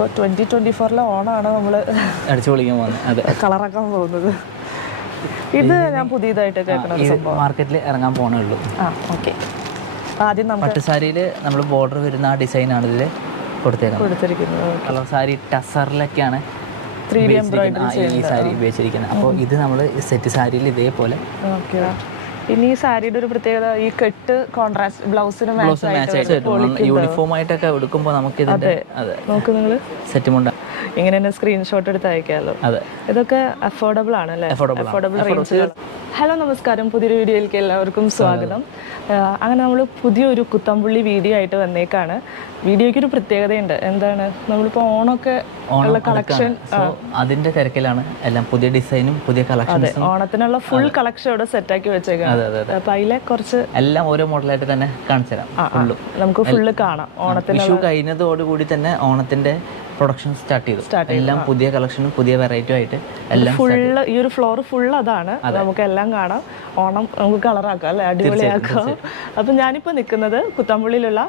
അപ്പോൾ twenty twenty ഫോറിലെ ഓണമാണ് നമ്മൾ അടിച്ചു പൊളിക്കാൻ പോകുന്നത്. അതെ. കളറാക്കാൻ പോകുന്നത്. ഇത് ഞാൻ പുതിയതായിട്ട് സംഭവം. മാർക്കറ്റിൽ ഇറങ്ങാൻ ഉള്ളൂ ആ ഓക്കെ ആദ്യം നമ്മൾ പട്ടുസാരിയിൽ നമ്മൾ ബോർഡർ വരുന്ന ആ ഡിസൈനാണ് ഇതിൽ കൊടുത്തേക്കുന്നത്. കൊടുത്തിരിക്കുന്നത് കളർ സാരി ടസറിലൊക്കെയാണ് ത്രീ ഡി എംബ്രോയിഡറി ഈ സാരി ഉപയോഗിച്ചിരിക്കുന്നത്. അപ്പോൾ ഇത് നമ്മൾ സെറ്റ് സാരിയിൽ ഇതേപോലെ ഓക്കെ പിന്നെ ഈ സാരിയുടെ ഒരു പ്രത്യേകത ഈ കെട്ട് കോൺട്രാസ്റ്റ് ബ്ലൗസിന് മാച്ച് മാച്ച് ആയിട്ട് യൂണിഫോം ആയിട്ടൊക്കെ എടുക്കുമ്പോൾ നമുക്ക് ഇതിന്റെ നോക്ക് നിങ്ങൾ സെറ്റ് മുണ്ട ഇങ്ങനെ തന്നെ സ്ക്രീൻഷോട്ട് എടുത്ത് അയക്കാമല്ലോ ഇതൊക്കെ അഫോർഡബിൾ ആണ് അല്ലേ? അഫോർഡബിൾ റേഞ്ചുകൾ ഹലോ നമസ്കാരം. പുതിയൊരു വീഡിയോയിലേക്ക് എല്ലാവർക്കും സ്വാഗതം. അങ്ങനെ നമ്മൾ പുതിയൊരു കുത്തമ്പുള്ളി വീഡിയോ ആയിട്ട് വന്നേക്കാണ്. വീഡിയോയ്ക്ക് ഒരു പ്രത്യേകതയുണ്ട്. എന്താണ്? നമ്മളിപ്പോൾ ഓണൊക്കെ ഉള്ള കളക്ഷൻ അതിന്റെ തിരക്കിലാണ് എല്ലാം പുതിയ ഡിസൈനും പുതിയ കളക്ഷനും ഓണത്തിനുള്ള ഫുൾ കളക്ഷൻ ഇവിടെ സെറ്റ് ആക്കി വെച്ചേക്കാം അപ്പൊ അതിലെ കുറച്ച് എല്ലാം ഓരോ മോഡലായിട്ട് തന്നെ കാണിച്ചു തരാം നമുക്ക് ഫുള്ള് കാണാം ഓണത്തിന് വിഷു കഴിഞ്ഞതോടുകൂടി തന്നെ ഓണത്തിന്റെ പ്രൊഡക്ഷൻ സ്റ്റാർട്ട് ചെയ്തു. എല്ലാം പുതിയ കളക്ഷനും പുതിയ വെറൈറ്റി ആയിട്ട് എല്ലാം ഫുള്ള് ഈ ഒരു ഫ്ലോർ ഫുൾ അതാണ്. നമുക്ക് എല്ലാം കാണാം. ഓണം നമുക്ക് കളറാക്കാം അല്ലെ? അടിപൊളിയാക്കാം. അപ്പൊ ഞാനിപ്പോ നിൽക്കുന്നത് കുത്തമ്പുള്ളിയിലുള്ള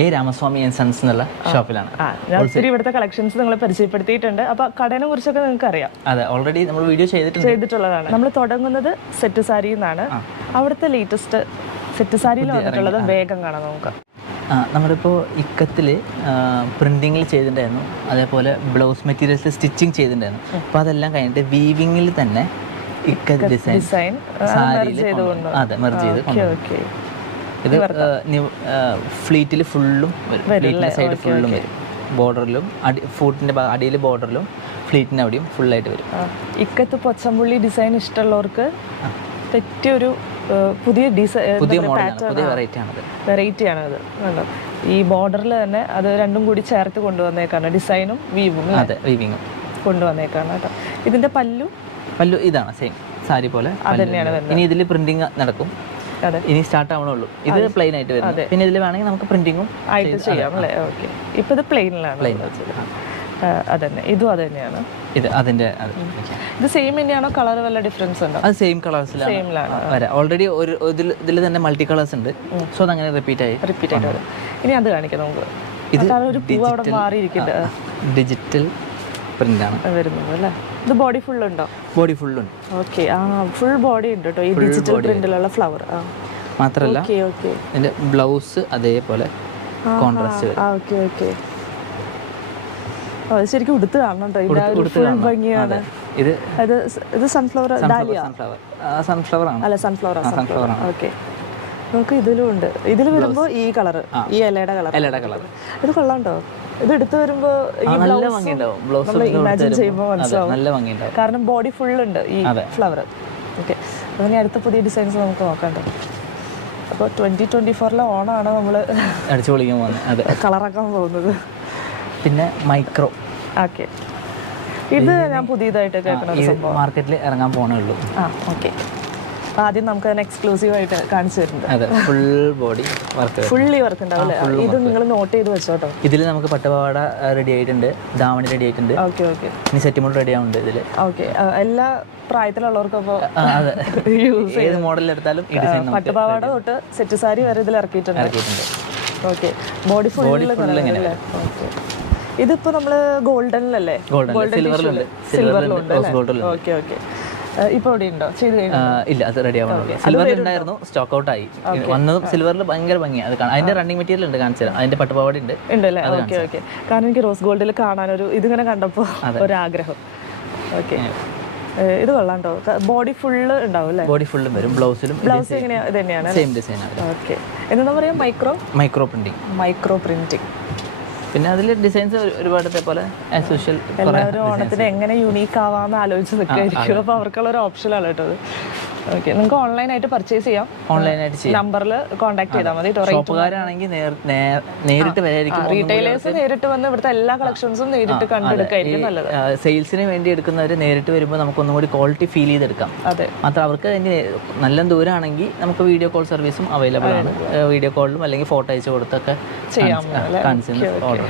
എ രാമസ്വാമി ആൻഡ് സൺസ് എന്നുള്ള ഷോപ്പിലാണ്. ഒത്തിരി ഇവിടുത്തെ കളക്ഷൻസ് നിങ്ങൾ പരിചയപ്പെടുത്തിയിട്ടുണ്ട്. അപ്പൊ കടനെ കുറിച്ചൊക്കെ നിങ്ങൾക്ക് അറിയാം അതെ ഓൾറെഡി നമ്മൾ വീഡിയോ ചെയ്തിട്ടുണ്ട്. ചെയ്തിട്ടുള്ളതാണ്. നമ്മൾ തുടങ്ങുന്നത് സെറ്റ് സാരി എന്നാണ് അവിടുത്തെ ലേറ്റസ്റ്റ് സെറ്റ് സാരിയിൽ വന്നിട്ടുള്ളത് വേഗം കാണാം നമുക്ക്. നമ്മളിപ്പോൾ ഇക്കത്തിൽ പ്രിന്റിങ്ങിൽ ചെയ്തിട്ടുണ്ടായിരുന്നു. അതേപോലെ ബ്ലൗസ് മെറ്റീരിയൽസ് സ്റ്റിച്ചിങ് ചെയ്തിട്ടുണ്ടായിരുന്നു. അപ്പോൾ അതെല്ലാം കഴിഞ്ഞിട്ട് വീവിങ്ങിൽ തന്നെ ഇക്കത്ത് ഡിസൈൻ ഡിസൈൻ സാരിയിൽ അതെ മെർജ് ചെയ്ത് ഇത് ഫ്ലീറ്റിൽ ഫുള്ളും വരും. ഫ്ലീറ്റിന്റെ സൈഡ് ഫുള്ളും വരും. ബോർഡറിലും അടി ഫൂട്ടിന്റെ അടിയിൽ ബോർഡറിലും ഫ്ലീറ്റിന്റെ അവിടെയും ഫുള്ളായിട്ട് വരും. ഇക്കത്ത് പൊച്ചമ്പുള്ളി ഡിസൈൻ ഇഷ്ടമുള്ളവർക്ക് തെറ്റൊരു പുതിയ ഡിസൈൻ പുതിയ പുതിയ വെറൈറ്റി ആണത്. വെറൈറ്റി ആണ് അത് കണ്ടോ? ഈ ബോർഡറിൽ തന്നെ അത് രണ്ടും കൂടി ചേർത്ത് കൊണ്ടുവന്നേക്കാണ്. ഡിസൈനും വീവും അതെ വീവിങ്ങും കൊണ്ടുവന്നേക്കാണ് കേട്ടോ. ഇതിന്റെ പല്ലു? പല്ലു ഇതാണ് സെയിം സാരി പോലെ. ഇനി ഇതിൽ പ്രിന്റിങ് നടക്കും. ഇനി സ്റ്റാർട്ട് ആവണുള്ളൂ ഇത് പ്ലെയിൻ ആയിട്ട് വരും പിന്നെ ഇതിൽ വേണമെങ്കിൽ നമുക്ക് പ്രിന്റിങ്ങും ആയിട്ട് ചെയ്യാം അല്ലേ? ഓക്കെ ഇപ്പൊ ഇത് പ്ലെയിനിലാണ് അതന്നെ. ഇതും അത് തന്നെയാണ് ഇത് അതിന്റെ ഇത് സെയിം തന്നെയാണോ? കളർ വല്ല ഡിഫറൻസ് ഉണ്ടോ? അത് സെയിം കളേഴ്സിലാണ് സെയിമിലാണ് വരാം. ഓൾറെഡി ഒരു ഇതിൽ തന്നെ മൾട്ടി കളേഴ്സ് ഉണ്ട് സോ അതങ്ങനെ റിപ്പീറ്റ് ആയി റിപ്പീറ്റ് ആയിട്ട് വരും. ഇനി അത് കാണിക്കാം നമുക്ക്. ഇത് ഒരു പൂവ് അവിടെ മാറിയിരിക്കുന്നത് ഡിജിറ്റൽ പ്രിന്റ് ആണ്. വരുന്നത് അല്ലേ? ഇത് ബോഡി ഫുൾ ഉണ്ടോ? ബോഡി ഫുൾ ഉണ്ട്. ഓക്കെ ആ ഫുൾ ബോഡി ഉണ്ട് കേട്ടോ ഈ ഡിജിറ്റൽ പ്രിന്റിലുള്ള ഫ്ലവർ ആ. മാത്രമല്ല ഇതിന്റെ ബ്ലൗസ് അതേപോലെ കോൺട്രാസ്റ്റ് ആ ഓക്കെ ഓക്കെ ശരിക്കും ഉടുത്ത് കാണണം കേട്ടോ ഭംഗിയാണ്. ഇത് ഇത് സൺഫ്ലവർ ഡാലിയ സൺഫ്ലവർ സൺഫ്ലവർ ആണ്. അല്ല സൺഫ്ലവർ സൺഫ്ലവർ ആണ്. ഓക്കെ നമുക്ക് ഇതിലും ഉണ്ട്. ഇതിൽ വരുമ്പോ ഈ കളർ ഈ ഇലയുടെ കളർ ഇലയുടെ കളർ ഇത് കൊള്ളാണ്ടോ? ഇത് എടുത്തു വരുമ്പോ നല്ല ഭംഗിയുണ്ടാവും. ബ്ലൗസ് ഇമാജിൻ ചെയ്യുമ്പോൾ മനസ്സിലാവും. നല്ല ഭംഗിയുണ്ടാവും. കാരണം ബോഡി ഫുൾ ഉണ്ട് ഈ ഫ്ലവർ ഓക്കെ അങ്ങനെ അടുത്ത പുതിയ ഡിസൈൻസ് നമുക്ക് നോക്കണ്ടോ അപ്പോൾ ട്വന്റി ട്വന്റി ഫോറിലെ ഓണാണ് നമ്മൾ അടിച്ചു പൊളിക്കാൻ പോകുന്നത്. കളറാക്കാൻ പോകുന്നത്. പിന്നെ മൈക്രോ ഓക്കെ ഇത് ഞാൻ പുതിയതായിട്ട് കേൾക്കുന്ന ഈ മാർക്കറ്റിൽ ഇറങ്ങാൻ പോണേ ഉള്ളൂ. ആ ഓക്കെ ആദ്യം നമുക്ക് അതിന് എക്സ്ക്ലൂസീവ് ആയിട്ട് കാണിച്ചു തരുന്നത് അതെ full body work fully work ഉണ്ടാവും അല്ലേ ഇത് നിങ്ങൾ നോട്ട് ചെയ്ത് വെച്ചോട്ടോ. ഇതിൽ നമുക്ക് പട്ടുപാവാട റെഡി ആയിട്ടുണ്ട്. ദാവണി റെഡി ആയിട്ടുണ്ട്. ഓക്കെ ഓക്കെ ഇനി സെറ്റിമോൾ റെഡി ആവുന്നുണ്ട് ഇതിൽ ഓക്കെ എല്ലാ പ്രായത്തിലുള്ളവർക്കും അപ്പോൾ ഏത് മോഡൽ എടുത്താലും പട്ടുപാവാട തൊട്ട് സെറ്റ് സാരി വരെ ഇതിൽ ഇറക്കിയിട്ടുണ്ട്. ഇറക്കിയിട്ടുണ്ട്. ഓക്കെ ബോഡി ഫുള്ള് ഓക്കെ ഇതിപ്പോ നമ്മൾ ഗോൾഡനിലല്ലേ ഗോൾഡൻ സിൽവറിലുണ്ട് സിൽവറിലുണ്ട് ഓക്കെ ഓക്കെ ഇപ്പൊ ഇവിടെ ഉണ്ടോ ചെയ്ത് ഇല്ല അത് റെഡി ആവണുള്ളൂ സിൽവറിൽ ഉണ്ടായിരുന്നു സ്റ്റോക്ക് ഔട്ട് ആയി. വന്നതും സിൽവറിൽ ഭയങ്കര ഭംഗിയാണ് അത് കാണാം. അതിന്റെ റണ്ണിങ് മെറ്റീരിയൽ ഉണ്ട് കാണിച്ചു തരാം. അതിന്റെ പട്ടുപാവാട ഉണ്ട് ഉണ്ടല്ലേ ഓക്കെ ഓക്കെ കാരണം എനിക്ക് റോസ് ഗോൾഡിൽ കാണാൻ ഒരു ഇതിങ്ങനെ കണ്ടപ്പോൾ ഒരാഗ്രഹം. ഓക്കെ ഇത് കൊള്ളാണ്ടോ ബോഡി ഫുള്ള് ഉണ്ടാവും അല്ലേ? ബോഡി ഫുള്ളും വരും. ബ്ലൗസിലും ബ്ലൗസ് എങ്ങനെയാണ് ഇത് തന്നെയാണ് സെയിം ഡിസൈൻ ഓക്കെ എന്താ പറയാ? Micro micro printing micro printing പിന്നെ അതിൽ ഡിസൈൻസ് ഒരുപാടത്തെ പോലെ ആസ് യൂഷ്വൽ എല്ലാവരും ഓണത്തിന് എങ്ങനെ യുണീക്ക് ആവാന്ന് ആലോചിച്ച് നിൽക്കായിരിക്കും അപ്പോൾ അവർക്കുള്ള ഒരു ഓപ്ഷനാണ് കേട്ടോ ഓക്കെ നിങ്ങൾക്ക് ഓൺലൈനായിട്ട് പർച്ചേസ് ചെയ്യാം. ഓൺലൈനായിട്ട് ചെയ്യാം. നമ്പറിൽ കോൺടാക്ട് ചെയ്താൽ മതി. ഷോപ്പുകാരാണെങ്കിൽ നേരിട്ട് റീറ്റെയിലേഴ്സ് നേരിട്ട് വന്ന് ഇവിടുത്തെ എല്ലാ കളക്ഷൻസും നേരിട്ട് കണ്ടെടുക്കായിരിക്കും നല്ലത്. സെയിൽസിന് വേണ്ടി എടുക്കുന്നവർ നേരിട്ട് വരുമ്പോൾ നമുക്ക് ഒന്നും കൂടി ക്വാളിറ്റി ഫീൽ ചെയ്തെടുക്കാം. അതെ. മാത്രം അവർക്ക് ഇനി നല്ല ദൂരമാണെങ്കിൽ നമുക്ക് വീഡിയോ കോൾ സർവീസും അവൈലബിൾ ആണ്. വീഡിയോ കോളിലും അല്ലെങ്കിൽ ഫോട്ടോ അയച്ചു കൊടുത്തൊക്കെ ചെയ്യാം ഓർഡർ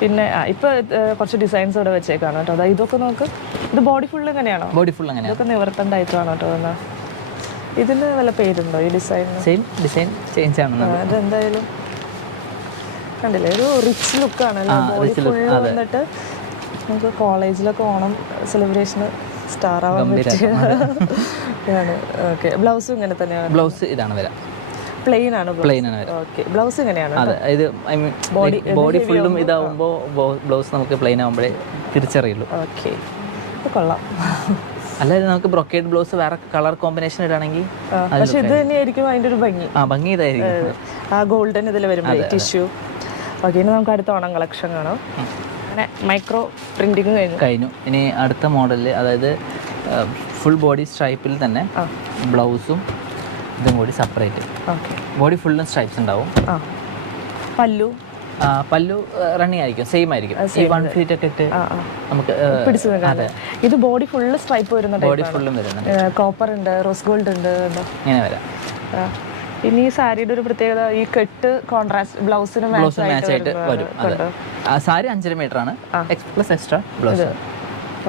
പിന്നെ ഇപ്പൊ കുറച്ച് ഡിസൈൻസ് ഇവിടെ വെച്ചേക്കാണ് കേട്ടോ. അതായത് ഇതൊക്കെ നോക്ക്. ഇത് ബോഡി ഫുൾ എങ്ങനെയാണോ? ബോഡി ഫുൾ ഇതൊക്കെ നിവർത്തണ്ടായിട്ടാണ് കേട്ടോ എന്നാ ഇതിന് വല്ല പേരുണ്ടോ ഈ ഡിസൈൻ സെയിം ഡിസൈൻ ചേഞ്ച് ആണ് അതെന്തായാലും കണ്ടില്ലേ ഒരു റിച്ച് ലുക്കാണ് ബോഡി ഫുൾ വന്നിട്ട് നമുക്ക് കോളേജിലൊക്കെ ഓണം സെലിബ്രേഷന് സ്റ്റാർ ആവാൻ പറ്റിയ ഓക്കെ ബ്ലൗസും ഇങ്ങനെ തന്നെയാണ്. ബ്ലൗസ് ഇതാണ് വരാം പ്ലെയിൻ ആണ് പ്ലെയിൻ ആണ്. ഓക്കെ ബ്ലൗസ് ഇങ്ങനെയാണ് അതെ ഇത് ഐ മീൻ ബോഡി ഫുള്ളും ഇതാവുമ്പോൾ ബ്ലൗസ് നമുക്ക് പ്ലെയിൻ ആവുമ്പോഴേ തിരിച്ചറിയുള്ളൂ. ഓക്കെ കൊള്ളാം. അല്ലാതെ നമുക്ക് ബ്രൊക്കേഡ് ബ്ലൗസ് വേറെ കളർ കോമ്പിനേഷൻ ഇടാണെങ്കിൽ പക്ഷെ ഇത് തന്നെയായിരിക്കും അതിന്റെ ഒരു ഭംഗി. ആ ഭംഗി ഇതായിരിക്കും. ആ ഗോൾഡൻ ഇതിൽ വരുമ്പോൾ ടിഷ്യൂ ഓക്കെ ഇനി നമുക്ക് അടുത്ത ഓണം കളക്ഷൻ കാണാം. അങ്ങനെ മൈക്രോ പ്രിന്റിങ് കഴിഞ്ഞു. കഴിഞ്ഞു. ഇനി അടുത്ത മോഡലിൽ അതായത് ഫുൾ ബോഡി സ്ട്രൈപ്പിൽ തന്നെ ബ്ലൗസും ഇതും കൂടി സെപ്പറേറ്റ് ബോഡി ഫുള്ളും സ്ട്രൈപ്സ് ഉണ്ടാവും. പല്ലു? പല്ലു റണ്ണിങ് ആയിരിക്കും. സെയിം ആയിരിക്കും. ഈ വൺ ഫീറ്റ് ഒക്കെ ഇട്ട് നമുക്ക് പിടിച്ചു അതെ. ഇത് ബോഡി ഫുള്ള് സ്ട്രൈപ്പ് വരുന്നുണ്ട് ബോഡി ഫുള്ളും വരുന്നുണ്ട് കോപ്പർ ഉണ്ട് റോസ് ഗോൾഡ് ഉണ്ട്? ഇങ്ങനെ വരാം. ഇനി ഈ സാരിയുടെ ഒരു പ്രത്യേകത ഈ കെട്ട് കോൺട്രാസ്റ്റ് ബ്ലൗസിന് ബ്ലൗസ് മാച്ച് ആയിട്ട് വരും. സാരി അഞ്ചര മീറ്റർ ആണ്. പ്ലസ് എക്സ്ട്രാ ബ്ലൗസ്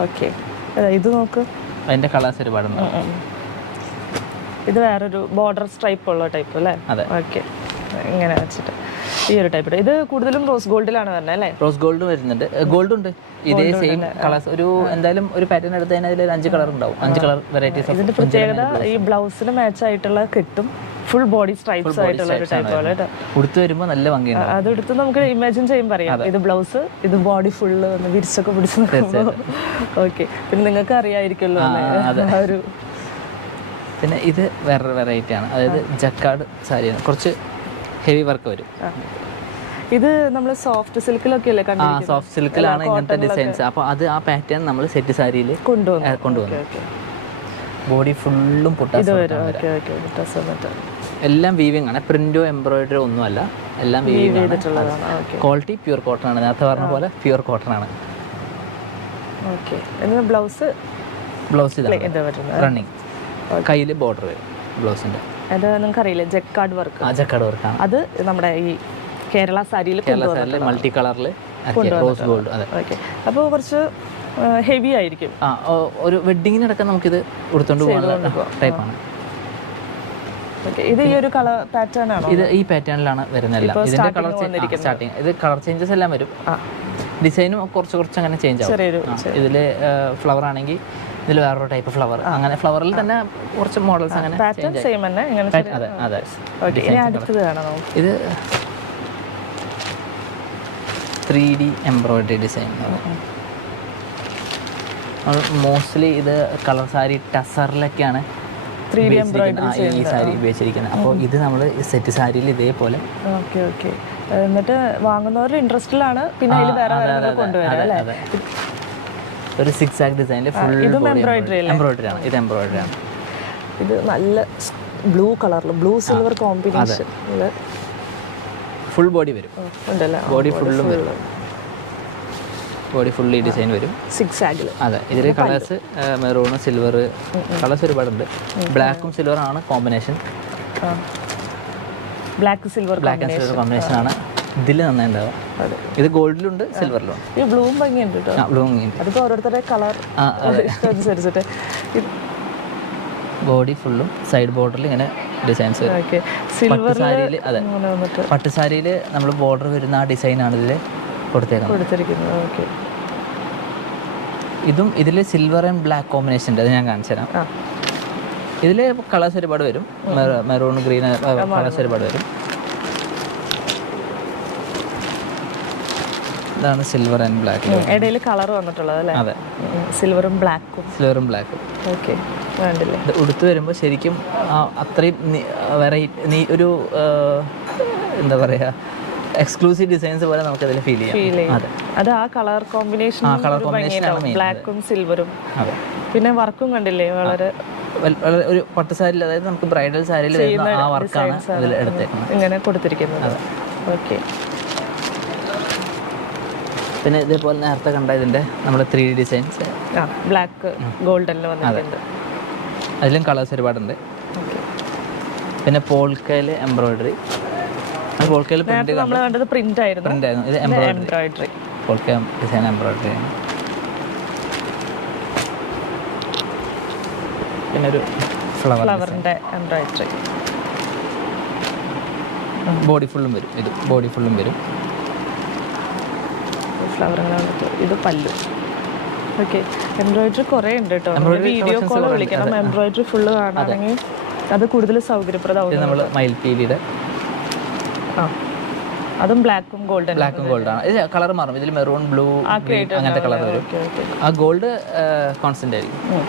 ഓക്കെ ഇത്. നോക്ക്. അതിന്റെ കളേഴ്സ് ഒരുപാടുണ്ട്. ഇത് വേറൊരു ബോർഡർ സ്ട്രൈപ്പ് ഉള്ള ടൈപ്പ് അല്ലേ? അതെ. ഓക്കെ ഇങ്ങനെ വെച്ചിട്ട്. ഈ ഒരു ടൈപ്പ് ഇത് കൂടുതലും റോസ് ഗോൾഡിലാണ് വരുന്നത് അല്ലേ? റോസ് ഗോൾഡ് വരുന്നുണ്ട്. ഗോൾഡ് ഉണ്ട്. ഇതേ സെയിം കളേഴ്സ് ഒരു എന്തായാലും ഒരു പാറ്റേൺ എടുത്ത് കഴിഞ്ഞാൽ അതിൽ അഞ്ച് കളർ ഉണ്ടാവും. അഞ്ച് കളർ വെറൈറ്റീസ് ഇതിന്റെ പ്രത്യേകത ഈ ബ്ലൗസിന് മാച്ച് ആയിട്ടുള്ള കിട്ടും. ഫുൾ ബോഡി സ്ട്രൈപ്സ് ആയിട്ടുള്ള ഒരു ടൈപ്പ് ഉടുത്ത് വരുമ്പോൾ നല്ല അത് എടുത്ത് നമുക്ക് ഇമാജിൻ ചെയ്യുമ്പോൾ അറിയാം ഇത് ബ്ലൗസ് ഇത് ബോഡി ഫുള്ള് ഒന്ന് വിരിച്ചൊക്കെ പിടിച്ച് ഓക്കെ പിന്നെ നിങ്ങൾക്ക് അറിയായിരിക്കുമല്ലോ? ഒരു പിന്നെ ഇത് വേറൊരു വെറൈറ്റി ആണ്. അതായത് ജക്കാർഡ് സാരിയാണ്. കുറച്ച് ഹെവി വർക്ക് വരും. ഇത് നമ്മൾ സോഫ്റ്റ് സിൽക്കിലൊക്കെ അല്ലേ ആ സോഫ്റ്റ് സിൽക്കിലാണ് ഇങ്ങനത്തെ ഡിസൈൻസ് അപ്പോൾ അത് ആ പാറ്റേൺ നമ്മൾ സെറ്റ് സാരിയിൽ കൊണ്ടുവന്നു. കൊണ്ടുവന്നു. ബോഡി ഫുള്ളും എല്ലാം വീവിംഗ് ആണ്. പ്രിന്റോ എംബ്രോയിഡറി ഒന്നുമല്ല. എല്ലാം വീവിംഗ് ആണ്. ക്വാളിറ്റി പ്യൂർ കോട്ടൺ ആണ്. നേരത്തെ പറഞ്ഞ പോലെ പ്യൂർ കോട്ടൺ ആണ്. ബ്ലൗസ് ബ്ലൗസ് റണ്ണിങ് കയ്യിൽ ബോർഡർ വരും ബ്ലൗസിന്റെ അത് നിങ്ങൾക്ക് അറിയില്ല ജക്കാർഡ് വർക്ക് ആ ജക്കാട് വർക്കാണ് അത് നമ്മുടെ ഈ കേരള സാരിയിൽ കേരള സാരിയിൽ മൾട്ടി കളറിൽ റോസ് ഗോൾഡ് അതെ. ഓക്കെ അപ്പോൾ കുറച്ച് ഹെവി ആയിരിക്കും. ആ ഒരു വെഡ്ഡിങ്ങിനടക്കം നമുക്കിത് കൊടുത്തോണ്ട് പോകാനുള്ള ടൈപ്പാണ് ഓക്കെ ഇത് ഈ ഒരു കളർ പാറ്റേൺ ആണോ? ഇത് ഈ പാറ്റേണിലാണ് വരുന്നതെല്ലാം ഇതിന്റെ കളർ സ്റ്റാർട്ടിങ് ഇത് കളർ ചേഞ്ചസ് എല്ലാം വരും. ഡിസൈനും കുറച്ച് കുറച്ച് അങ്ങനെ ചേഞ്ച് ആവും. ഇതിൽ ഫ്ലവർ ആണെങ്കിൽ ഇതിൽ വേറൊരു ടൈപ്പ് ഫ്ലവർ അങ്ങനെ ഫ്ലവറിൽ തന്നെ കുറച്ച് മോഡൽസ് അങ്ങനെ അതെ അതെ. ഇത് three D embroidery design mostly ഇത് കളർ സാരി ടസറിലൊക്കെയാണ് ത്രീ ഡി ഈ സാരി ഉപയോഗിച്ചിരിക്കുന്നത്. അപ്പോൾ ഇത് നമ്മൾ സെറ്റ് സാരിയിൽ ഇതേപോലെ ഓക്കെ ഓക്കെ എന്നിട്ട് വാങ്ങുന്നവരുടെ ഇൻട്രസ്റ്റിലാണ് പിന്നെ അതിൽ വേറെ വേറെ കൊണ്ടുവരാം അല്ലേ? അതെ. ഒരു സിക്സ് ആക്ക് ഡിസൈനിൽ ഫുൾ എംബ്രോയിഡറി ആണ്. ഇത് എംബ്രോയിഡറി ആണ്. ഇത് നല്ല ബ്ലൂ കളറിൽ blue silver combination full body വരും. ബോഡി ഫുള്ളും വരും ബോഡി ഫുള്ളി ഡിസൈൻ വരും. സിക്സ് ആഗിൽ അതെ. ഇതിൽ കളേഴ്സ് മെറൂൺ സിൽവർ കളേഴ്സ് ഒരുപാടുണ്ട്. ബ്ലാക്കും സിൽവറും ആണ് combination black silver black and silver combination ആണ്. ഇതിൽ നന്നായി ഉണ്ടാവുക അതെ. ഇത് ഗോൾഡിലുണ്ട് സിൽവറിലുണ്ട്. ഈ ബ്ലൂവും ഭംഗിയുണ്ട് കേട്ടോ ബ്ലൂ ഉണ്ട് അതിപ്പോൾ ഓരോരുത്തരുടെ കളർ അനുസരിച്ചിട്ട് ബോഡി ഫുള്ളും സൈഡ് ബോർഡറിൽ ഇങ്ങനെ ഡിസൈൻസ് വരും. സിൽവർ സാരിയിൽ അതെ. അങ്ങനെ പട്ട് സാരിയിൽ നമ്മൾ ബോർഡർ വരുന്ന ആ ഡിസൈനാണ് ഇതിൽ കൊടുത്തേക്കുന്നത്. കൊടുത്തിരിക്കുന്നത്. ഓക്കെ. ഇതും ഇതിൽ സിൽവർ ആൻഡ് ബ്ലാക്ക് കോമ്പിനേഷൻ ഉണ്ട് അത് ഞാൻ കാണിച്ചു തരാം. ഇതിൽ കളേഴ്സ് ഒരുപാട് വരും. മെറൂൺ ഗ്രീൻ കളേഴ്സ് ഒരുപാട് വരും. ഇതാണ് സിൽവർ ആൻഡ് ബ്ലാക്ക് ഇടയിൽ കളർ വന്നിട്ടുള്ളത് അല്ലേ? അതെ. സിൽവറും ബ്ലാക്കും സിൽവറും ബ്ലാക്കും ഓക്കെ വേണ്ടില്ലേ? ഇത് ഉടുത്തു വരുമ്പോൾ ശരിക്കും അത്രയും വെറൈറ്റി ഒരു എന്താ പറയുക എക്സ്ക്ലൂസീവ് ഡിസൈൻസ് പോലെ നമുക്ക് അതിൽ ഫീൽ ചെയ്യാം. അതെ. അത് ആ കളർ കോമ്പിനേഷൻ ആ കളർ കോമ്പിനേഷൻ ബ്ലാക്കും സിൽവറും അതെ. പിന്നെ വർക്കും കണ്ടില്ലേ? വളരെ വളരെ ഒരു പട്ട് സാരിയിൽ അതായത് നമുക്ക് ബ്രൈഡൽ സാരിയിൽ വരുന്ന ആ വർക്കാണ് അതിൽ എടുത്തേക്കുന്നത്. ഇങ്ങനെ കൊടുത്തിരിക്കുന്നത്. ഓക്കെ പിന്നെ ഇതേപോലെ നേരത്തെ കണ്ട ഇതിന്റെ നമ്മുടെ ത്രീ ഡി ഡിസൈൻസ് ആ ബ്ലാക്ക് ഗോൾഡനിൽ വന്നിട്ടുണ്ട്. അതിലും കളേഴ്സ് ഒരുപാടുണ്ട്. പിന്നെ പോൾക്കയിൽ എംബ്രോയിഡറി പോൾക്കയിൽ പ്രിന്റ് നമ്മൾ കണ്ടത് പ്രിന്റ് ആയിരുന്നു. പ്രിന്റ് ആയിരുന്നു. ഇത് എംബ്രോയിഡറി പോൾക്ക ഡിസൈൻ എംബ്രോയിഡറി ആണ്. പിന്നെ ഒരു ഫ്ലവർ ഫ്ലവറിന്റെ എംബ്രോയിഡറി ബോഡി ഫുള്ളും വരും. ഇത് ബോഡി ഫുള്ളും വരും. ഇങ്ങനെ ഇത് പല്ലു. ഓക്കെ. എംബ്രോയിഡറി കുറേ ഉണ്ട് കേട്ടോ വീഡിയോ കോൾ. വിളിക്കണം. എംബ്രോയിഡറി ഫുള്ള് കാണാണെങ്കിൽ അത് കൂടുതൽ സൗകര്യപ്രദമാവും നമ്മൾ മയിൽപീലിയുടെ ആ. അതും ബ്ലാക്കും ഗോൾഡും ബ്ലാക്കും ഗോൾഡാണ്. ഇത് കളർ മാറും. ഇതിൽ മെറൂൺ ബ്ലൂ അങ്ങനത്തെ കളർ വരും. ആ ഗോൾഡ് കോൺസ്റ്റന്റ് ആയിരിക്കും.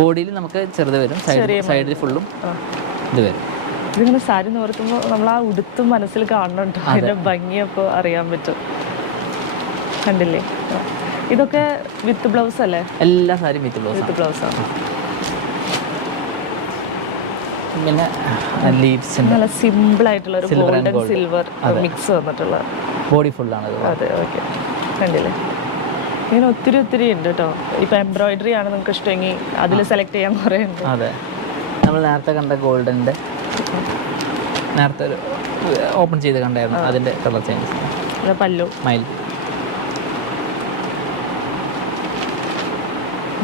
ബോഡിയിൽ നമുക്ക് ചെറുത് വരും. സൈഡ് സൈഡിൽ ഫുള്ളും ഇത് വരും. ഇതിങ്ങനെ സാരി നോർക്കുമ്പോൾ നമ്മൾ ആ ഉടുത്തും മനസ്സിൽ കാണുന്നുണ്ട് അതിന്റെ ഭംഗി അപ്പോൾ അറിയാൻ പറ്റും. കണ്ടില്ലേ? ഇതൊക്കെ വിത്ത് ബ്ലൗസ് അല്ലേ? എല്ലാ സാരിയും വിത്ത് ബ്ലൗസ്. With blouse. ആണ് പിന്നെ ലീവ്സ് നല്ല സിമ്പിൾ ആയിട്ടുള്ള ഒരു ഗോൾഡൻ. സിൽവർ മിക്സ് വന്നിട്ടുള്ള ബോഡി ഫുൾ ആണ് അതെ. ഓക്കെ കണ്ടില്ലേ? ഇങ്ങനെ ഒത്തിരി ഒത്തിരി ഉണ്ട് കേട്ടോ ഇപ്പൊ എംബ്രോയിഡറി ആണ് നിങ്ങൾക്ക് ഇഷ്ടമെങ്കിൽ അതിൽ സെലക്ട് ചെയ്യാൻ കുറേ ഉണ്ട്. അതെ. നമ്മൾ നേരത്തെ കണ്ട ഗോൾഡന്റെ നേരത്തെ ഒരു ഓപ്പൺ ചെയ്ത് കണ്ടായിരുന്നു അതിന്റെ കളർ ചേഞ്ച് പല്ലു. മയിൽ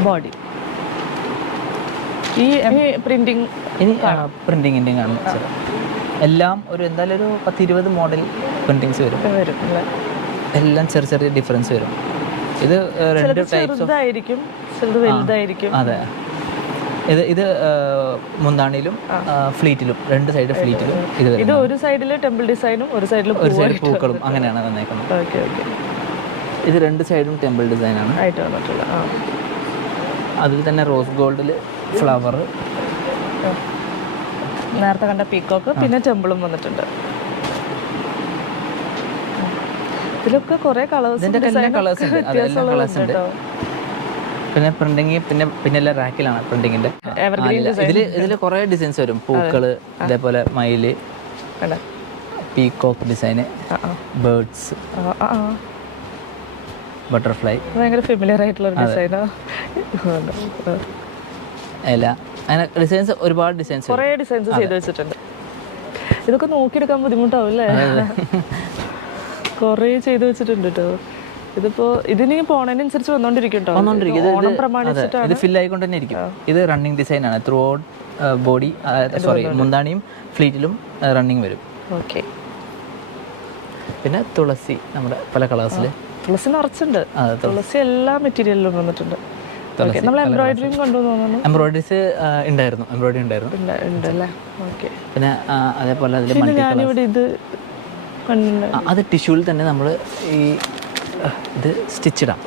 ബോഡി ഈ പ്രിന്റിങ് ഇനി പ്രിന്റിങ്ങിന്റെയും കാണും. എല്ലാം ഒരു എന്തായാലും ഒരു പത്ത് ഇരുപത് മോഡൽ പ്രിന്റിങ്സ് വരും വരും എല്ലാം ചെറിയ ചെറിയ ഡിഫറൻസ് വരും. ഇത് രണ്ട് ടൈപ്സ് വലുതായിരിക്കും. അതെ. ഇത് ഇത് മുന്താണിയിലും ഫ്ലീറ്റിലും രണ്ട് സൈഡ് ഫ്ലീറ്റിലും ഇത് ഇത് ഒരു സൈഡിൽ ടെമ്പിൾ ഡിസൈനും ഒരു സൈഡിൽ ഒരു സൈഡ് പൂക്കളും അങ്ങനെയാണ് വന്നേക്കുന്നത്. ഇത് രണ്ട് സൈഡും ടെമ്പിൾ ഡിസൈനാണ് ആയിട്ട് വന്നിട്ടുള്ളത് അതിൽ തന്നെ റോസ് ഗോൾഡിൽ ഫ്ലവർ നേരത്തെ കണ്ട പീക്കോക്ക് പിന്നെ ടെമ്പിളും വന്നിട്ടുണ്ട്. ഇതിലൊക്കെ കുറെ കളേഴ്സ് എല്ലാം colours ഉണ്ട്. പിന്നെ പ്രിന്റിങ് പിന്നെ പിന്നെ എല്ലാം റാക്കിലാണ് പ്രിന്റിങ്ങിന്റെ ഇതിൽ ഇതിൽ ഇതിൽ കുറേ ഡിസൈൻസ് വരും. പൂക്കൾ ഇതേപോലെ മയിൽ പീകോക്ക് ഡിസൈന് ബേർഡ്സ്. ബട്ടർഫ്ലൈ. ഭയങ്കര ഫെമിലിയർ ആയിട്ടുള്ള ഒരു ഡിസൈനാ ഇല. അങ്ങനെ ഡിസൈൻസ് ഒരുപാട് ഡിസൈൻസ് കുറേ ഡിസൈൻസ് ചെയ്ത് വെച്ചിട്ടുണ്ട്. ഇതൊക്കെ നോക്കിയെടുക്കാൻ ബുദ്ധിമുട്ടാവും അല്ലേ? കുറേ ചെയ്ത് വെച്ചിട്ടുണ്ട് കേട്ടോ ഇതിപ്പോ ഇതിനി പോണതിനനുസരിച്ച് വന്നോണ്ടിരിക്കും ഇത് ഫിൽ ആയിക്കൊണ്ട് തന്നെ ഇരിക്കും ഇത് റണ്ണിങ് ഡിസൈൻ ആണ്. ത്രൂ ഔട്ട് ബോഡി സോറി മുന്താണിയും ഫ്ലീറ്റിലും റണ്ണിങ് വരും. ഓക്കെ പിന്നെ തുളസി നമ്മുടെ പല കളേഴ്സിൽ തുളസി നിറച്ചുണ്ട് തുളസി എല്ലാ മെറ്റീരിയലിലും വന്നിട്ടുണ്ട്. നമ്മൾ എംബ്രോയിഡറിയും കൊണ്ടു തോന്നുന്നു. എംബ്രോയിഡറീസ് ഉണ്ടായിരുന്നു. എംബ്രോയിഡറി ഉണ്ടായിരുന്നു. പിന്നെ അതേപോലെ അതിൽ ഞാനിവിടെ ഇത് അത് ടിഷ്യൂവിൽ തന്നെ നമ്മൾ ഈ ഇത് സ്റ്റിച്ച് ഇടാം.